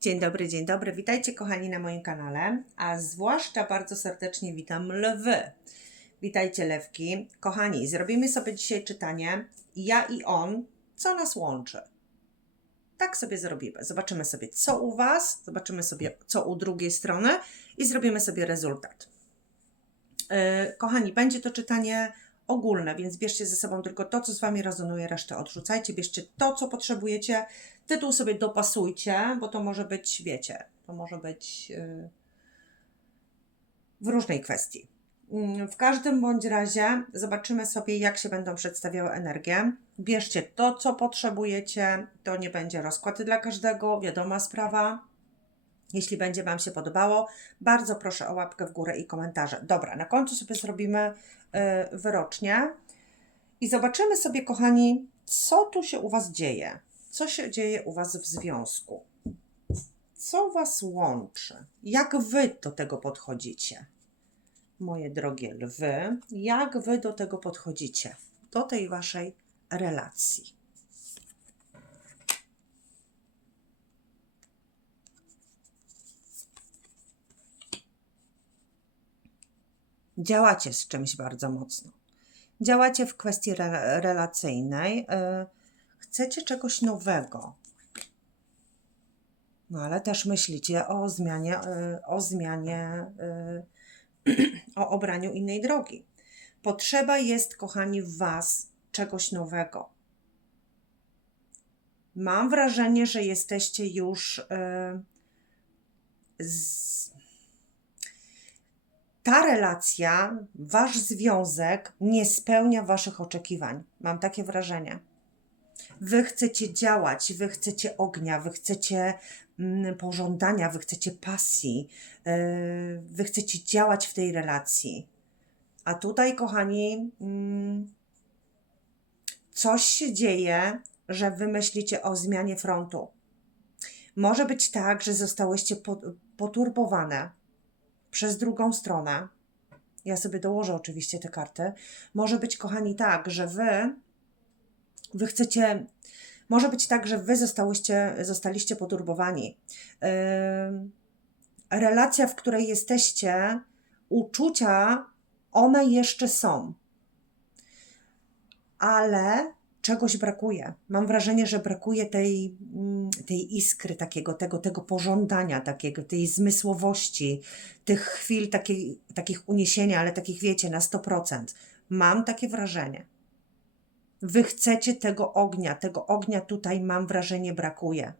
Dzień dobry, dzień dobry. Witajcie kochani na moim kanale, a zwłaszcza bardzo serdecznie witam lwy. Witajcie lewki. Kochani, zrobimy sobie dzisiaj czytanie ja i on, co nas łączy. Tak sobie zrobimy. Zobaczymy sobie co u Was, zobaczymy sobie co u drugiej strony i zrobimy sobie rezultat. Yy, kochani, będzie to czytanie ogólne, więc bierzcie ze sobą tylko to, co z Wami rezonuje, resztę odrzucajcie, bierzcie to, co potrzebujecie, tytuł sobie dopasujcie, bo to może być, wiecie, to może być yy, w różnej kwestii. Yy, W każdym bądź razie zobaczymy sobie, jak się będą przedstawiały energie. Bierzcie to, co potrzebujecie, to nie będzie rozkład dla każdego, wiadoma sprawa. Jeśli będzie Wam się podobało, bardzo proszę o łapkę w górę i komentarze. Dobra, na końcu sobie zrobimy y, wyrocznie i zobaczymy sobie, kochani, co tu się u Was dzieje. Co się dzieje u Was w związku? Co Was łączy? Jak Wy do tego podchodzicie? Moje drogie lwy, jak Wy do tego podchodzicie? Do tej Waszej relacji. Działacie z czymś bardzo mocno. Działacie w kwestii re- relacyjnej, y, chcecie czegoś nowego. No ale też myślicie o zmianie, y, o zmianie, y, o obraniu innej drogi. Potrzeba jest, kochani, w Was czegoś nowego. Mam wrażenie, że jesteście już z, ta relacja, wasz związek nie spełnia waszych oczekiwań. Mam takie wrażenie. Wy chcecie działać, wy chcecie ognia, wy chcecie mm, pożądania, wy chcecie pasji, yy, wy chcecie działać w tej relacji. A tutaj, kochani, mm, coś się dzieje, że wy myślicie o zmianie frontu. Może być tak, że zostałyście po- poturbowane przez drugą stronę. Ja sobie dołożę oczywiście te karty. Może być, kochani, tak, że wy, wy chcecie, może być tak, że wy zostałyście, zostaliście poturbowani. Yy, relacja, w której jesteście, uczucia, one jeszcze są. Ale czegoś brakuje. Mam wrażenie, że brakuje tej, mm, tej iskry, takiego, tego, tego pożądania, takiego, tej zmysłowości, tych chwil takiej, takich uniesienia, ale takich wiecie, na 100%. Mam takie wrażenie. Wy chcecie tego ognia, tego ognia tutaj mam wrażenie brakuje.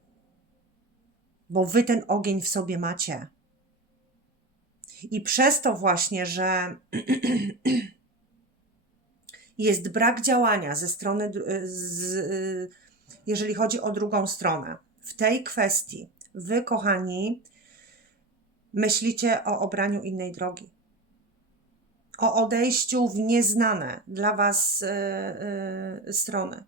Bo wy ten ogień w sobie macie. I przez to właśnie, że jest brak działania ze strony, dr- z, y, jeżeli chodzi o drugą stronę. W tej kwestii wy, kochani, myślicie o obraniu innej drogi. O odejściu w nieznane dla was y, strony.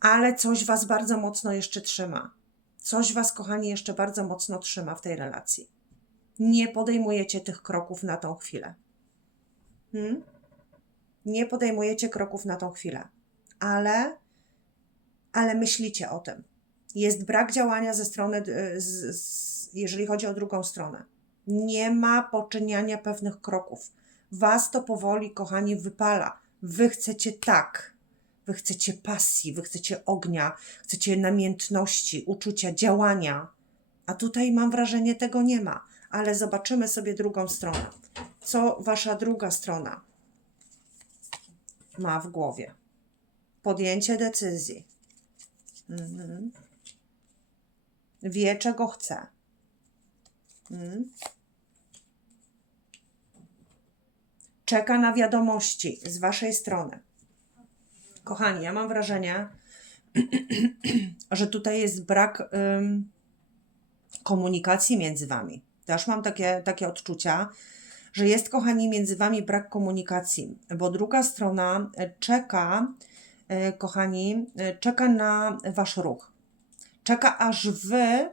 Ale coś was bardzo mocno jeszcze trzyma. Coś was, kochani, jeszcze bardzo mocno trzyma w tej relacji. Nie podejmujecie tych kroków na tą chwilę. Hmm? Nie podejmujecie kroków na tą chwilę, ale, ale myślicie o tym. Jest brak działania ze strony, y, z, z, jeżeli chodzi o drugą stronę. Nie ma poczyniania pewnych kroków. Was to powoli, kochani, wypala. Wy chcecie tak. Wy chcecie pasji, wy chcecie ognia, chcecie namiętności, uczucia, działania. A tutaj mam wrażenie, tego nie ma. Ale zobaczymy sobie drugą stronę. Co wasza druga strona ma w głowie? Podjęcie decyzji. Mhm. Wie, czego chce. Mhm. Czeka na wiadomości z waszej strony. Kochani, ja mam wrażenie, że tutaj jest brak ym, komunikacji między wami. Też mam takie, takie odczucia, że jest, kochani, między wami brak komunikacji, bo druga strona e, czeka, e, kochani, e, czeka na wasz ruch. Czeka, aż wy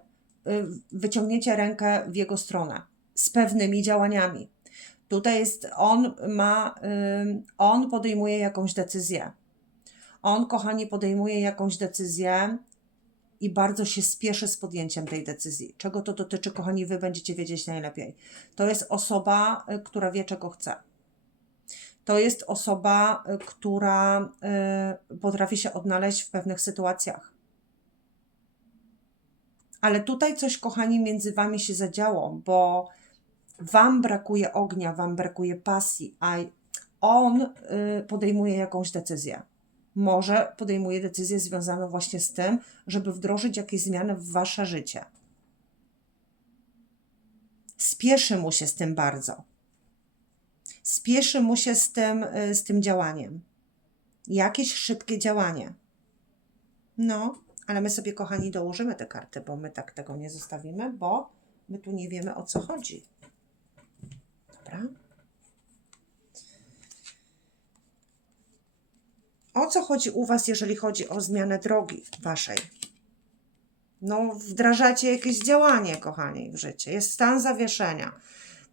wyciągniecie rękę w jego stronę z pewnymi działaniami. Tutaj jest, on ma, on podejmuje jakąś decyzję. On, kochani, podejmuje jakąś decyzję i bardzo się spieszy z podjęciem tej decyzji. Czego to dotyczy, kochani, wy będziecie wiedzieć najlepiej. To jest osoba, y, która wie, czego chce. To jest osoba, y, która y, potrafi się odnaleźć w pewnych sytuacjach. Ale tutaj coś, kochani, między wami się zadziało, bo wam brakuje ognia, wam brakuje pasji, a on podejmuje jakąś decyzję. Może podejmuje decyzję związaną właśnie z tym, żeby wdrożyć jakieś zmiany w wasze życie. Spieszy mu się z tym bardzo. Spieszy mu się z tym, y, z tym działaniem. Jakieś szybkie działanie. No, ale my sobie, kochani, dołożymy te karty, bo my tak tego nie zostawimy, bo my tu nie wiemy o co chodzi. Dobra. O co chodzi u Was, jeżeli chodzi o zmianę drogi Waszej? No, wdrażacie jakieś działanie, kochani, w życie. Jest stan zawieszenia.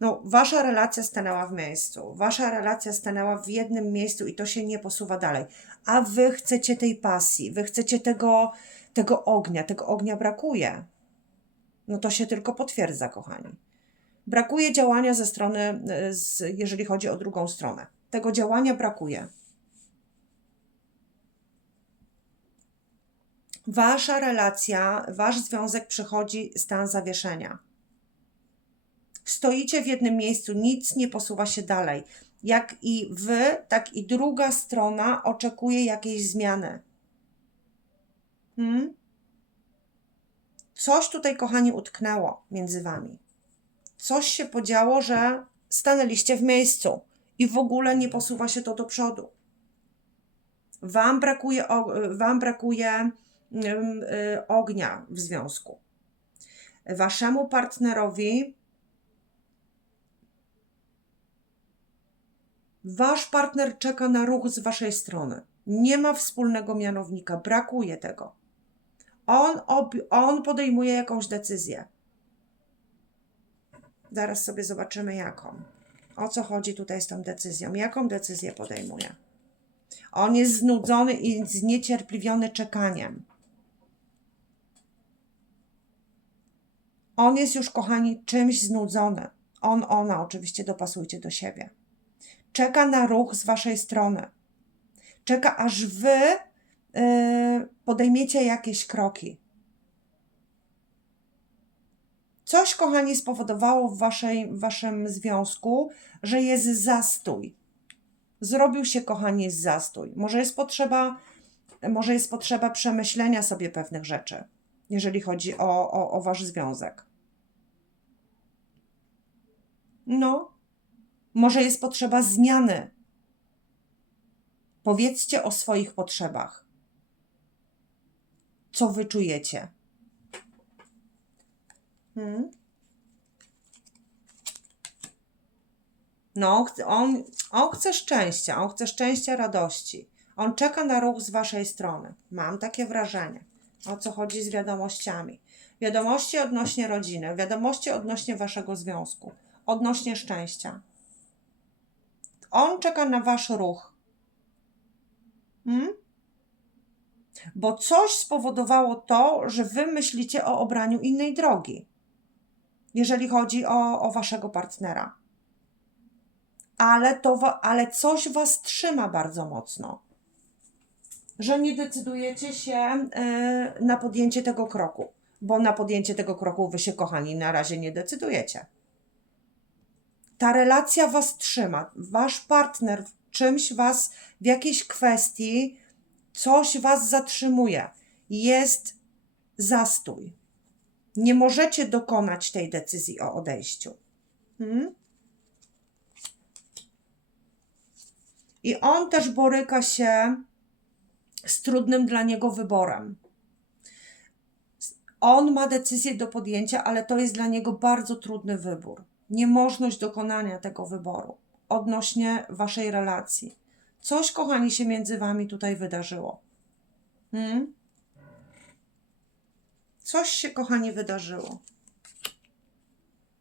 No, Wasza relacja stanęła w miejscu. Wasza relacja stanęła w jednym miejscu i to się nie posuwa dalej. A Wy chcecie tej pasji, Wy chcecie tego, tego ognia. Tego ognia brakuje. No to się tylko potwierdza, kochani. Brakuje działania ze strony, jeżeli chodzi o drugą stronę. Tego działania brakuje. Wasza relacja, wasz związek przechodzi stan zawieszenia. Stoicie w jednym miejscu, nic nie posuwa się dalej. Jak i wy, tak i druga strona oczekuje jakiejś zmiany. Hmm? Coś tutaj, kochani, utknęło między wami. Coś się podziało, że stanęliście w miejscu i w ogóle nie posuwa się to do przodu. Wam brakuje, wam brakuje ognia w związku. Waszemu partnerowi wasz partner czeka na ruch z waszej strony. Nie ma wspólnego mianownika, brakuje tego. On, on podejmuje jakąś decyzję. Zaraz sobie zobaczymy jaką. O co chodzi tutaj z tą decyzją? Jaką decyzję podejmuje? On jest znudzony i zniecierpliwiony czekaniem. On jest już, kochani, czymś znudzony. On, ona, oczywiście dopasujcie do siebie. Czeka na ruch z waszej strony. Czeka, aż wy yy, podejmiecie jakieś kroki. Coś, kochani, spowodowało w, waszej, w waszym związku, że jest zastój. Zrobił się, kochani, zastój. Może jest potrzeba, może jest potrzeba przemyślenia sobie pewnych rzeczy, jeżeli chodzi o, o, o wasz związek. No, może jest potrzeba zmiany. Powiedzcie o swoich potrzebach. Co wy czujecie? Hmm? No, on on chce szczęścia, on chce szczęścia, radości. On czeka na ruch z waszej strony. Mam takie wrażenie. O co chodzi z wiadomościami? Wiadomości odnośnie rodziny, wiadomości odnośnie waszego związku, odnośnie szczęścia. On czeka na wasz ruch. Hmm? Bo coś spowodowało to, że wy myślicie o obraniu innej drogi, jeżeli chodzi o, o waszego partnera. Ale, to, ale coś was trzyma bardzo mocno, że nie decydujecie się y, na podjęcie tego kroku, bo na podjęcie tego kroku wy się, kochani, na razie nie decydujecie. Ta relacja was trzyma. Wasz partner w czymś was, w jakiejś kwestii, coś was zatrzymuje. Jest zastój. Nie możecie dokonać tej decyzji o odejściu. Hmm? I on też boryka się z trudnym dla niego wyborem. On ma decyzję do podjęcia, ale to jest dla niego bardzo trudny wybór. Niemożność dokonania tego wyboru odnośnie waszej relacji. Coś, kochani, się między wami tutaj wydarzyło. Hmm? Coś się, kochani, wydarzyło.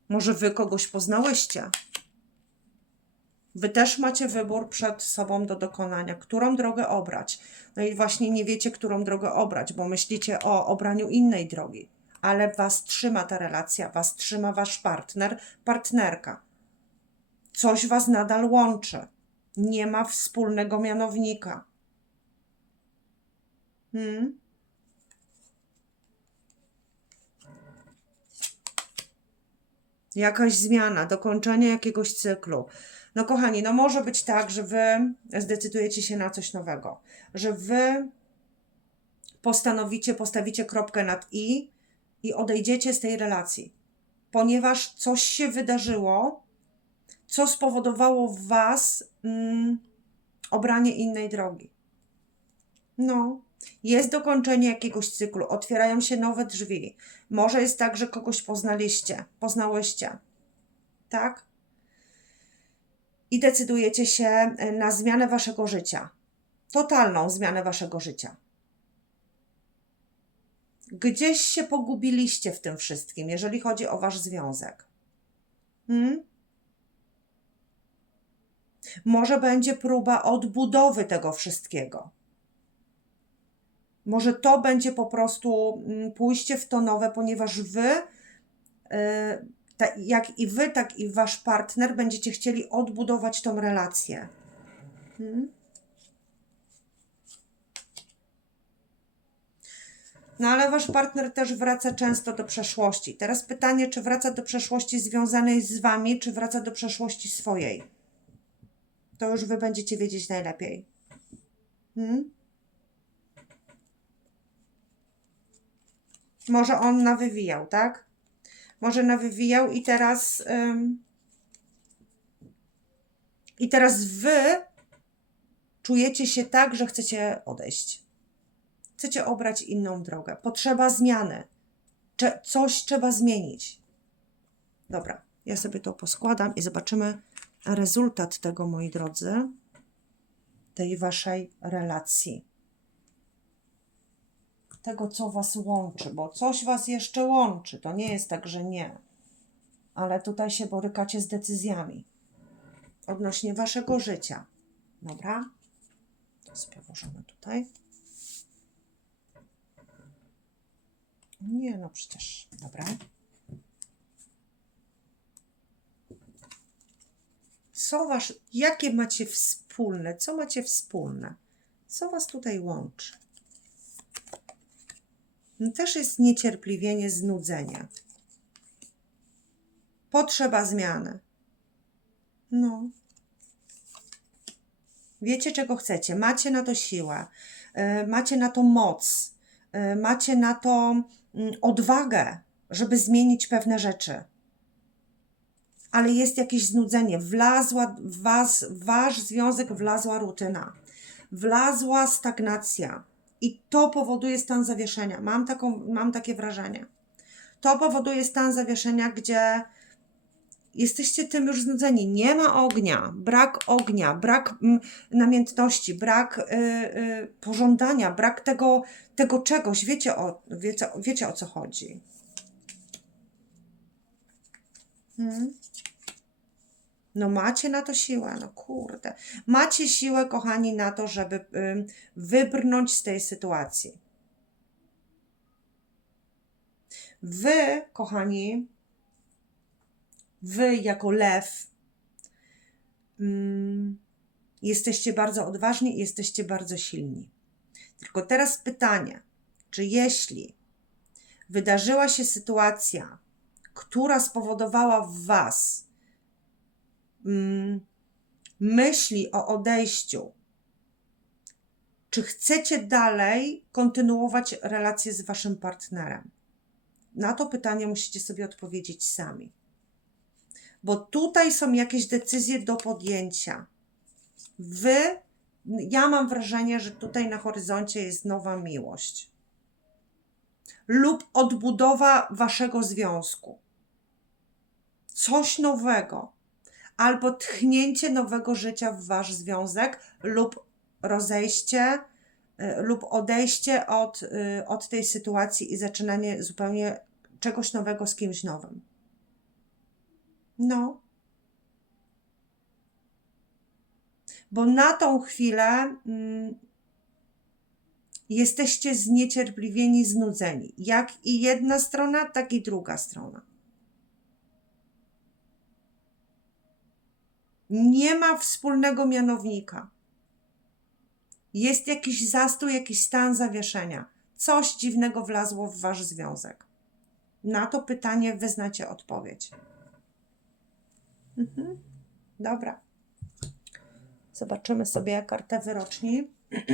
Może wy kogoś poznałyście? Wy też macie wybór przed sobą do dokonania, którą drogę obrać. No i właśnie nie wiecie, którą drogę obrać, bo myślicie o obraniu innej drogi, ale was trzyma ta relacja, was trzyma wasz partner, partnerka. Coś was nadal łączy. Nie ma wspólnego mianownika. Hmm? Jakaś zmiana, dokończenie jakiegoś cyklu. No kochani, no może być tak, że wy zdecydujecie się na coś nowego, że wy postanowicie, postawicie kropkę nad i i odejdziecie z tej relacji, ponieważ coś się wydarzyło, co spowodowało w was mm, obranie innej drogi. No, jest dokończenie jakiegoś cyklu, otwierają się nowe drzwi. Może jest tak, że kogoś poznaliście, poznałyście. Tak? I decydujecie się e, na zmianę waszego życia. Totalną zmianę waszego życia. Gdzieś się pogubiliście w tym wszystkim, jeżeli chodzi o wasz związek. Hmm? Może będzie próba odbudowy tego wszystkiego. Może to będzie po prostu mm, pójście w to nowe, ponieważ wy, y, jak i wy, tak i wasz partner będziecie chcieli odbudować tą relację. Hmm? No ale wasz partner też wraca często do przeszłości. Teraz pytanie, czy wraca do przeszłości związanej z wami, czy wraca do przeszłości swojej? To już wy będziecie wiedzieć najlepiej. Hmm? Może on nawywijał, tak? Może nawywijał i teraz. Ym, I teraz wy czujecie się tak, że chcecie odejść. Chcecie obrać inną drogę. Potrzeba zmiany. Cze coś trzeba zmienić. Dobra, ja sobie to poskładam i zobaczymy rezultat tego, moi drodzy, tej waszej relacji tego, co Was łączy, bo coś Was jeszcze łączy. To nie jest tak, że nie. Ale tutaj się borykacie z decyzjami odnośnie Waszego życia. Dobra? To sobie włożymy tutaj. Nie, no przecież. Dobra. Co wasz, jakie macie wspólne? Co macie wspólne? Co was tutaj łączy? No też jest niecierpliwienie, znudzenie. Potrzeba zmiany. No. Wiecie, czego chcecie. Macie na to siłę. Yy, macie na to moc. Yy, macie na to odwagę, żeby zmienić pewne rzeczy. Ale jest jakieś znudzenie. Wlazła w was, w wasz związek wlazła rutyna. Wlazła stagnacja i to powoduje stan zawieszenia. Mam, taką, mam takie wrażenie. To powoduje stan zawieszenia, gdzie jesteście tym już znudzeni. Nie ma ognia, brak ognia, brak mm, namiętności, brak y, y, pożądania, brak tego, tego czegoś. Wiecie o, wiecie, wiecie o co chodzi. Hmm? No macie na to siłę, no kurde. Macie siłę, kochani, na to, żeby y, wybrnąć z tej sytuacji. Wy, kochani, wy jako lew, y, jesteście bardzo odważni i jesteście bardzo silni. Tylko teraz pytanie, czy jeśli wydarzyła się sytuacja, która spowodowała w Was mm, myśli o odejściu, czy chcecie dalej kontynuować relacje z waszym partnerem? Na to pytanie musicie sobie odpowiedzieć sami. Bo tutaj są jakieś decyzje do podjęcia. Wy, ja mam wrażenie, że tutaj na horyzoncie jest nowa miłość lub odbudowa waszego związku. Coś nowego albo tchnięcie nowego życia w wasz związek lub rozejście y, lub odejście od, y, od tej sytuacji i zaczynanie zupełnie czegoś nowego z kimś nowym. No. bo na tą chwilę mm, jesteście zniecierpliwieni, znudzeni. Jak i jedna strona, tak i druga strona. Nie ma wspólnego mianownika. Jest jakiś zastój, jakiś stan zawieszenia. Coś dziwnego wlazło w wasz związek. Na to pytanie wyznacie odpowiedź. Mhm. Dobra. Zobaczymy sobie kartę wyroczni.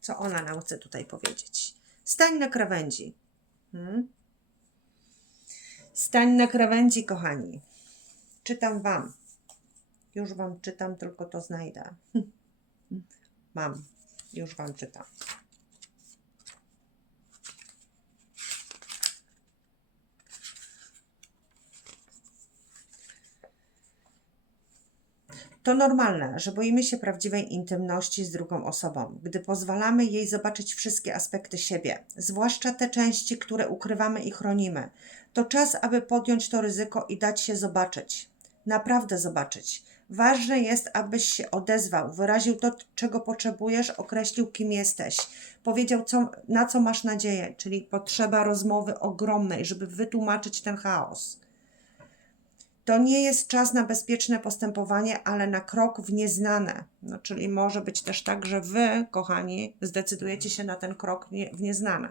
Co ona nam chce tutaj powiedzieć? Stań na krawędzi. Hmm? Stań na krawędzi, kochani. Czytam Wam. Już Wam czytam, tylko to znajdę. Mam. Już Wam czytam. To normalne, że boimy się prawdziwej intymności z drugą osobą, gdy pozwalamy jej zobaczyć wszystkie aspekty siebie, zwłaszcza te części, które ukrywamy i chronimy. To czas, aby podjąć to ryzyko i dać się zobaczyć. Naprawdę zobaczyć. Ważne jest, abyś się odezwał, wyraził to, czego potrzebujesz, określił, kim jesteś, powiedział, co, na co masz nadzieję, czyli potrzeba rozmowy ogromnej, żeby wytłumaczyć ten chaos. To nie jest czas na bezpieczne postępowanie, ale na krok w nieznane. No, czyli może być też tak, że wy, kochani, zdecydujecie się na ten krok w nieznane.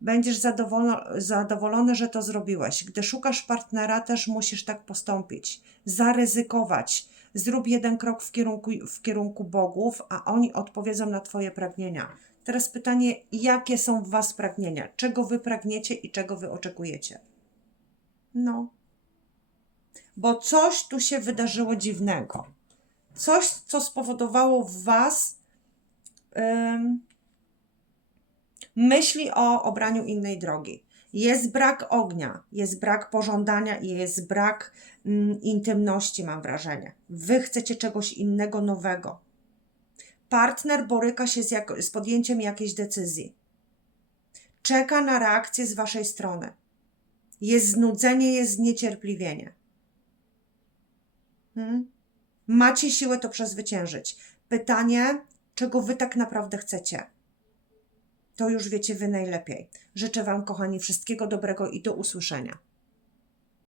Będziesz zadowolony, zadowolony, że to zrobiłeś. Gdy szukasz partnera, też musisz tak postąpić. Zaryzykować. Zrób jeden krok w kierunku, w kierunku bogów, a oni odpowiedzą na Twoje pragnienia. Teraz pytanie, jakie są w Was pragnienia? Czego Wy pragniecie i czego Wy oczekujecie? No, bo coś tu się wydarzyło dziwnego. Coś, co spowodowało w Was ym, myśli o obraniu innej drogi. Jest brak ognia, jest brak pożądania i jest brak mm, intymności, mam wrażenie. Wy chcecie czegoś innego, nowego. Partner boryka się z, jak- z podjęciem jakiejś decyzji. Czeka na reakcję z waszej strony. Jest znudzenie, jest zniecierpliwienie. Hmm? Macie siłę to przezwyciężyć. Pytanie, czego wy tak naprawdę chcecie? To już wiecie wy najlepiej. Życzę wam, kochani, wszystkiego dobrego i do usłyszenia.